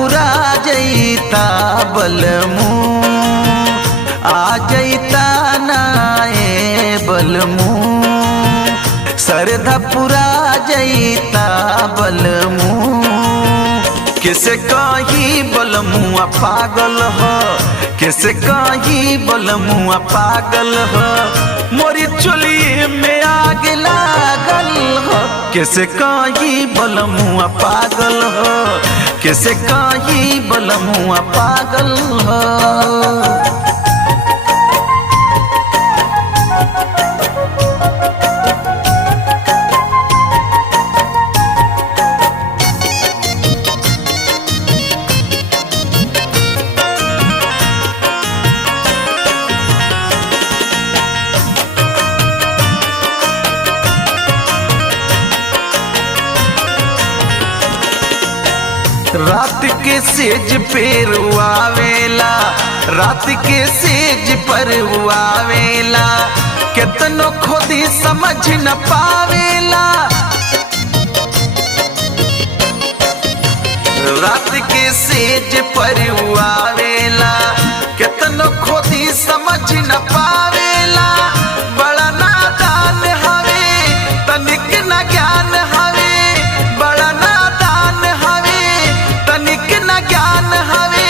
पुरा जईता बलमू, आ जईता नाए बलमू, सरधा पुरा जईता बलमू। किसे कही बलमुआ पागल हो, किसे कही बलमुआ पागल हो, मोरी चुली में आग लागल हो। किसे कही बलमुआ पागल हो, किसे कही बलमुआ पागल हो। रात के सेज पे रुआवेला, रात के सेज पर रुआवेला, कितनो खुदी समझ न पावेला। रात के सेज पर रुआवेला, कितनो खुदी समझ न पावेला। बड़ा नादान हवे तनिक न ज्ञान हवे, बड़ा नादान हवे तनिक न ज्ञान हवे।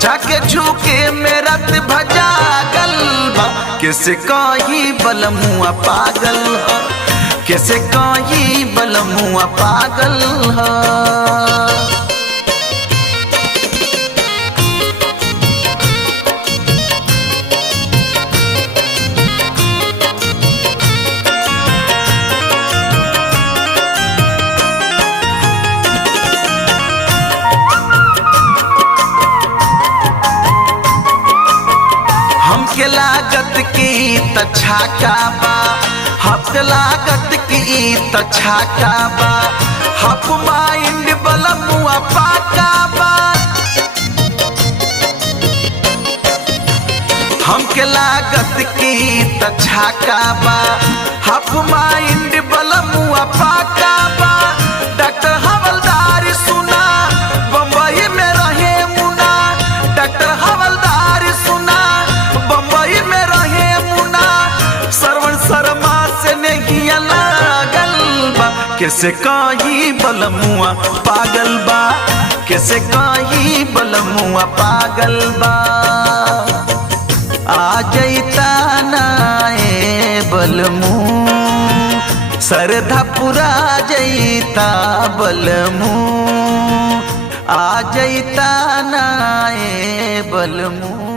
झके झुके मेरा भजा गलबा, किसे कही बलमुआ पागल हो, किसे कही बलमुआ पागल हो। हमके लागत की तछाका बा, हमके लागत की तछाका बा, हफ माइंड बलमुआ पाका बा। हमके लागत की तछाका बा, हफ माइंड बलमुआ पाका बा। डॉक्टर हवलदार सुना बम्बई में रहे मुना, डॉक्टर हवलदार सुना बम्बई में रहे मुना। श्रवण शर्मा से नहीं लागल बा, किसे कही बलमुआ पागल बा, किसे कही बलमुआ पागल बा। आ जईता नाए बलमू, सरधा पुरा जईता बलमू, आ जईता नाए बलमू।